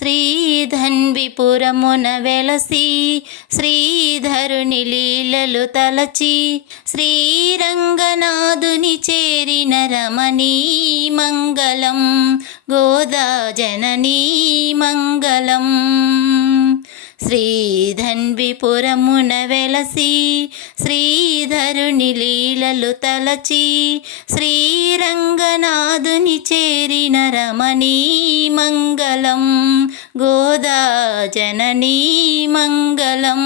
శ్రీధన్విపురమున వెలసి శ్రీధరుని లీలలు తలచి శ్రీరంగనాథుని చేరిన రమణీ మంగళం గోదా జననీ మంగళం. శ్రీధన్విపురమున వెలసి శ్రీధరుని లీలలు తలచి శ్రీరంగనాథుని చేరిన రమణీ మంగళం గోదా జననీ మంగళం.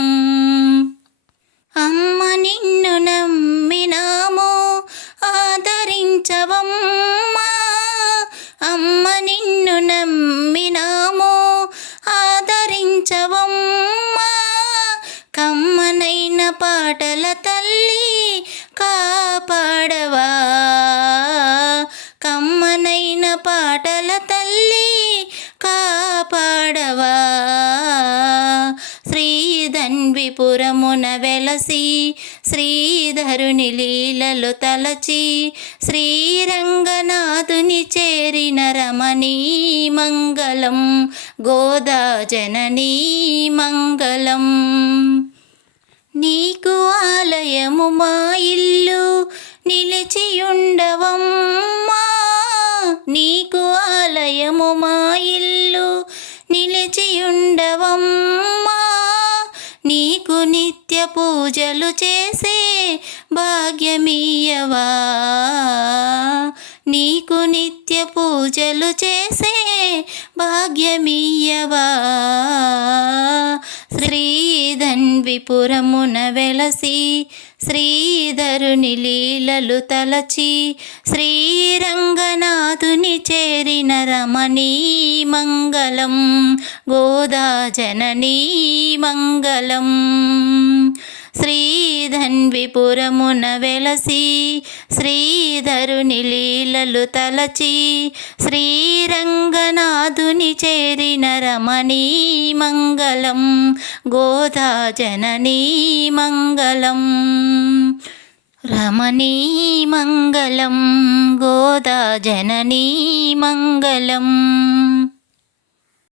అమ్మ నిన్ను నమ్మినాము ఆదరించవమ్మా. అమ్మ నిన్ను నమ్మినాము ఆదరించవమ్మా. పాటల తల్లి కాపాడవా? కమ్మనైన పాటల తల్లి కాపాడవా? శ్రీధన్విపురమున వెలసి శ్రీధరుని లీలలు తలచి శ్రీరంగనాథుని చేరిన రమణీ మంగళం గోదా జననీ మంగళం. నీకు ఆలయము మా ఇల్లు నిలిచియుండవమ్మా. నీకు ఆలయము మా ఇల్లు నిలిచియుండవమ్మా. నీకు నిత్య పూజలు చేసే భాగ్యమీయవా. నీకు నిత్య పూజలు చేసే భాగ్యమీయవా. ధన్విపురమున వెలసి శ్రీధరుని లీలలు తలచి శ్రీరంగనాథుని చేరిన రమణీ మంగళం గోదా జననీ మంగళం. శ్రీధన్విపురమున వెలసి శ్రీధరుని లీలలు తలచి శ్రీరంగనాథుని చేరిన రమణీ మంగళం గోదా జననీ మంగళం. రమణీ మంగళం గోదా జననీ మంగళం.